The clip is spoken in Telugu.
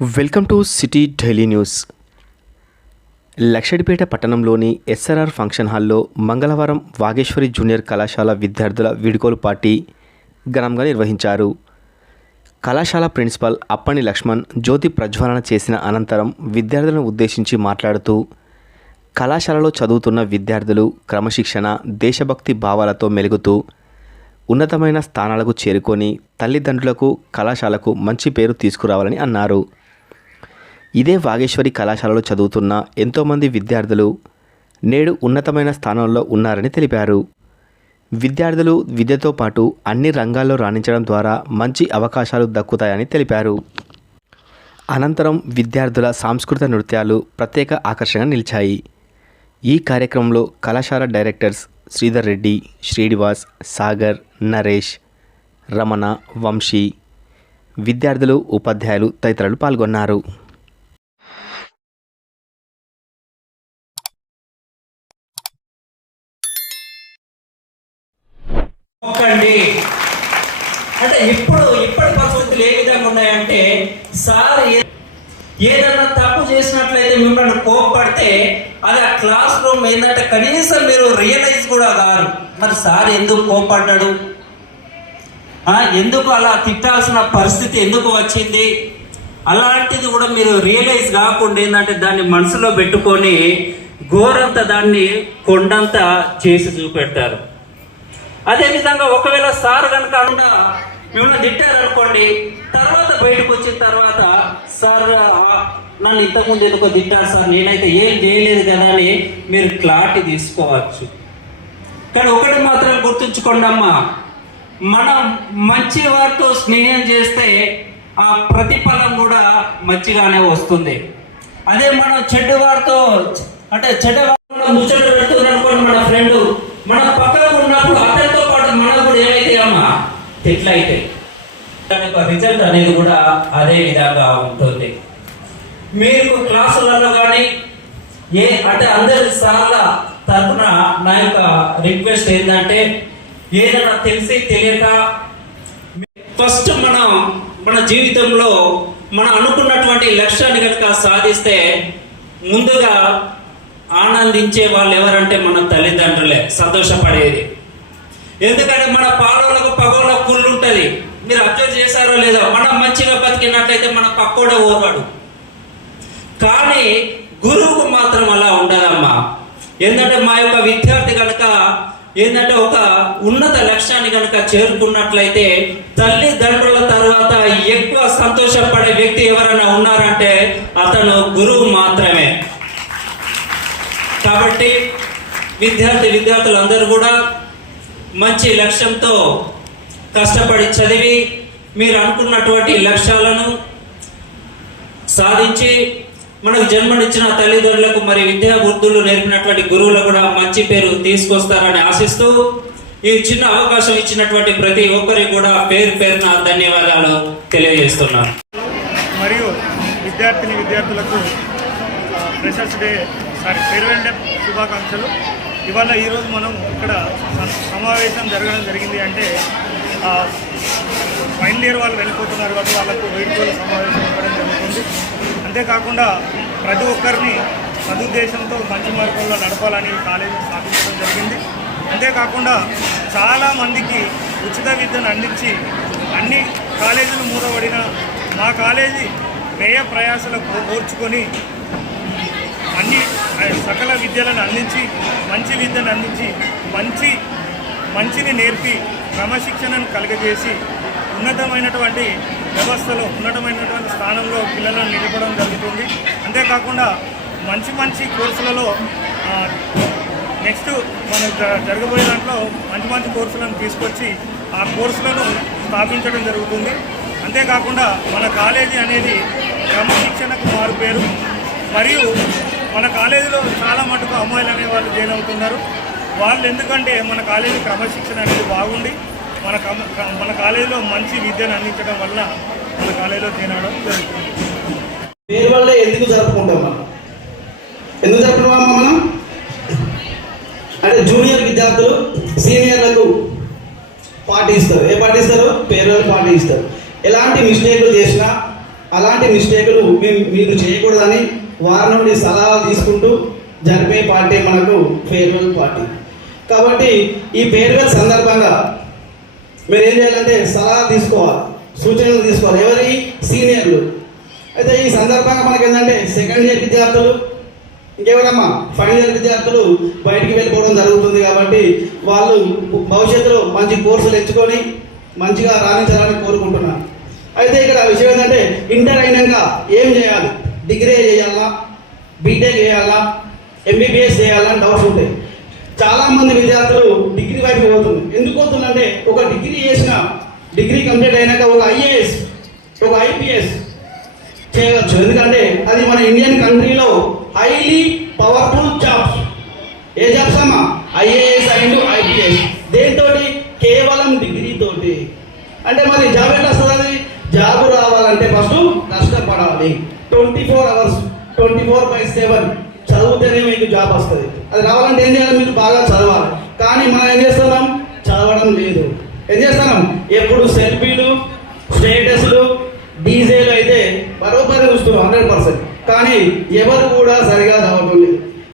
Welcome to city daily news. Luxettipet పట్టణంలోని ఎస్ఆర్ఆర్ ఫంక్షన్ హాల్లో మంగళవారం వాగేశ్వరి జూనియర్ కళాశాల విద్యార్థుల వీడుకోలు పార్టీ ఘనంగా నిర్వహించారు. కళాశాల ప్రిన్సిపల్ అప్పని లక్ష్మణ్ జ్యోతి ప్రజ్వలన చేసిన అనంతరం విద్యార్థులను ఉద్దేశించి మాట్లాడుతూ కళాశాలలో చదువుతున్న విద్యార్థులు క్రమశిక్షణ దేశభక్తి భావాలతో మెలుగుతూ ఉన్నతమైన స్థానాలకు చేరుకొని తల్లిదండ్రులకు కళాశాలకు మంచి పేరు తీసుకురావాలని అన్నారు. ఇదే వాగేశ్వరి కళాశాలలో చదువుతున్న ఎంతోమంది విద్యార్థులు నేడు ఉన్నతమైన స్థానంలో ఉన్నారని తెలిపారు. విద్యార్థులు విద్యతో పాటు అన్ని రంగాల్లో రాణించడం ద్వారా మంచి అవకాశాలు దక్కుతాయని తెలిపారు. అనంతరం విద్యార్థుల సాంస్కృతిక నృత్యాలు ప్రత్యేక ఆకర్షణగా నిలిచాయి. ఈ కార్యక్రమంలో కళాశాల డైరెక్టర్స్ శ్రీధర్ రెడ్డి శ్రీనివాస్ సాగర్ నరేష్ రమణ వంశీ విద్యార్థులు ఉపాధ్యాయులు తదితరులు పాల్గొన్నారు. ఒక్కండి అంటే ఇప్పుడు ఇప్పటి పరిస్థితులు ఏ విధంగా ఉన్నాయంటే సార్ ఏదన్నా తప్పు చేసినట్లయితే మిమ్మల్ని కోప్పడితే అది ఆ క్లాస్ రూమ్ ఏంటంటే కనీసం మీరు రియలైజ్ కూడా కాదు మరి సార్ ఎందుకు కోప్పడ్డాడు? ఎందుకు అలా తిట్టాల్సిన పరిస్థితి ఎందుకు వచ్చింది? అలాంటిది కూడా మీరు రియలైజ్ కాకుండా ఏంటంటే దాన్ని మనసులో పెట్టుకొని ఘోరంత దాన్ని కొండంత చేసి చూపెడతారు. అదే విధంగా ఒకవేళ సార్ కనుక అనుకున్న మిమ్మల్ని తిట్టారనుకోండి తర్వాత బయటకు వచ్చిన తర్వాత సార్ నన్ను ఇంతకుముందు ఎందుకో తిట్టారు సార్ నేనైతే ఏం చేయలేదు కదా అని మీరు క్లారిటీ తీసుకోవచ్చు. కానీ ఒకటి మాత్రం గుర్తుంచుకోండి అమ్మా మనం మంచి వారితో స్నేహం చేస్తే ఆ ప్రతిఫలం కూడా మంచిగానే వస్తుంది. అదే మనం చెడ్డు వారితో అంటే చెడ్డ వారితో ముచ్చట పెడుతుంది అనుకోండి మన ఫ్రెండ్ మన ఎట్లయితే దాని యొక్క రిజల్ట్ అనేది కూడా అదే విధంగా ఉంటుంది. మీరు క్లాసులలో కానీ ఏ అంటే అందరి సార్ల తరపున నా యొక్క రిక్వెస్ట్ ఏంటంటే ఏదైనా తెలిసి తెలియక ఫస్ట్ మనం మన జీవితంలో మనం అనుకున్నటువంటి లక్ష్యాన్ని కనుక సాధిస్తే ముందుగా ఆనందించే వాళ్ళు ఎవరంటే మన తల్లిదండ్రులే సంతోషపడేది. ఎందుకంటే మన పాలవులకు పగలు ఉంటుంది. మీరు అబ్జర్వ్ చేశారో లేదో మనం మంచిగా బతికినట్లయితే మన పక్కోడే ఓర్వాడు. కానీ గురువుకు మాత్రం అలా ఉండదమ్మా. ఏంటంటే మా యొక్క విద్యార్థి కనుక ఏంటంటే ఒక ఉన్నత లక్ష్యాన్ని కనుక చేరుకున్నట్లయితే తల్లిదండ్రుల తర్వాత ఎక్కువ సంతోషపడే వ్యక్తి ఎవరైనా ఉన్నారంటే అతను గురువు మాత్రమే. కాబట్టి విద్యార్థి విద్యార్థులందరూ కూడా మంచి లక్ష్యంతో కష్టపడి చదివి మీరు అనుకున్నటువంటి లక్ష్యాలను సాధించి మనకు జన్మనిచ్చిన తల్లిదండ్రులకు మరి విద్యా బుద్ధులు నేర్పినటువంటి గురువులు కూడా మంచి పేరు తీసుకొస్తారని ఆశిస్తూ ఈ చిన్న అవకాశం ఇచ్చినటువంటి ప్రతి ఒక్కరికి కూడా పేరు పేరున ధన్యవాదాలు తెలియజేస్తున్నాను. మరియు విద్యార్థిని విద్యార్థులకు freshers day sorry farewell day శుభాకాంక్షలు. ఇవాళ ఈరోజు మనం ఇక్కడ సమావేశం జరగడం జరిగింది అంటే ఫైనల్ ఇయర్ వాళ్ళు వెళ్ళిపోతున్నారు కాబట్టి వాళ్ళకు వీడ్కోలు సమావేశం ఇవ్వడం జరుగుతుంది. అంతేకాకుండా ప్రతి ఒక్కరిని సదుద్దేశంతో మంచి మార్గంలో నడపాలని కాలేజీ స్థాపించడం జరిగింది. అంతేకాకుండా చాలామందికి ఉచిత విద్యను అందించి అన్ని కాలేజీలు మూతబడిన మా కాలేజీ వ్యయ ప్రయాసాలకు ఓర్చుకొని అన్ని సకల విద్యలను అందించి మంచి విద్యను అందించి మంచి మంచిని నేర్పి క్రమశిక్షణను కలుగజేసి ఉన్నతమైనటువంటి వ్యవస్థలో ఉన్నతమైనటువంటి స్థానంలో పిల్లలను నిలపడం జరుగుతుంది. అంతేకాకుండా మంచి మంచి కోర్సులలో నెక్స్ట్ మన జ- జరగబోయే దాంట్లో మంచి మంచి కోర్సులను తీసుకొచ్చి ఆ కోర్సులను స్థాపించడం జరుగుతుంది. అంతేకాకుండా మన కాలేజీ అనేది క్రమశిక్షణకు మారు పేరు. మరియు మన కాలేజీలో చాలా మటుకు అమ్మాయిలు అనేవాళ్ళు జైన్ అవుతున్నారు. వాళ్ళు ఎందుకంటే మన కాలేజీ క్రమశిక్షణ అనేది బాగుండి మన క- మన కాలేజీలో మంచి విద్యను అందించడం వల్ల మన కాలేజీలో తినడం జరుగుతుంది. పేరు వల్ల ఎందుకు జరుపుకుంటాం మనం? ఎందుకు జరుపుకుంటాం మనం? అంటే జూనియర్ విద్యార్థులు సీనియర్లకు పాటిస్తారు. ఏ పాటిస్తారు? పేరు పాటిస్తారు. ఎలాంటి మిస్టేక్లు చేసినా అలాంటి మిస్టేకులు మేము మీరు చేయకూడదని వారి నుండి సలహాలు తీసుకుంటూ జరిపే పార్టీ మనకు ఫేర్వెల్ పార్టీ. కాబట్టి ఈ ఫేర్వెల్ సందర్భంగా మీరు ఏం చేయాలంటే సలహా తీసుకోవాలి సూచనలు తీసుకోవాలి. ఎవరి? సీనియర్లు. అయితే ఈ సందర్భంగా మనకి ఏంటంటే సెకండ్ ఇయర్ విద్యార్థులు ఇంకెవరమ్మా? ఫైనల్ ఇయర్ విద్యార్థులు బయటికి వెళ్ళిపోవడం జరుగుతుంది కాబట్టి వాళ్ళు భవిష్యత్తులో మంచి కోర్సులు ఎంచుకొని మంచిగా రాణించాలని కోరుకుంటున్నాను అయితే ఇక్కడ విషయం ఏంటంటే ఇంటర్ అయినాక ఏం చేయాలి? డిగ్రీ చేయాలా? బీటెక్ చేయాలా? ఎంబీబీఎస్ చేయాలా? అని డౌట్స్ ఉంటాయి. చాలా మంది విద్యార్థులు డిగ్రీ వైపు పోతుంది ఎందుకు పోతుందంటే ఒక డిగ్రీ చేసిన డిగ్రీ కంప్లీట్ అయినాక ఒక ఐఏఎస్ ఒక ఐపీఎస్ చేయవచ్చు. ఎందుకంటే అది మన ఇండియన్ కంట్రీలో హైలీ పవర్ఫుల్ జాబ్స్ ఏ జాబ్స్ అమ్మా? IAS and IPS. దేంతో కేవలం డిగ్రీ తోటి అంటే మరి జాబ్ ఎట్లా వస్తుంది జాబ్ రావాలంటే ఫస్ట్ కష్టపడాలి. Twenty four hours twenty four by seven చదివితేనే మీకు జాబ్ వస్తుంది. అది రావాలంటే ఏం చేయాలి? మీరు బాగా చదవాలి. కానీ మనం ఏం చేస్తున్నాం? చదవడం లేదు. ఏం చేస్తున్నాం? ఎప్పుడు సెల్ఫీలు స్టేటస్లు డీజేలు అయితే బరోబరి చూస్తున్నాం హండ్రెడ్ పర్సెంట్. కానీ ఎవరు కూడా సరిగా చదవడం లేదు.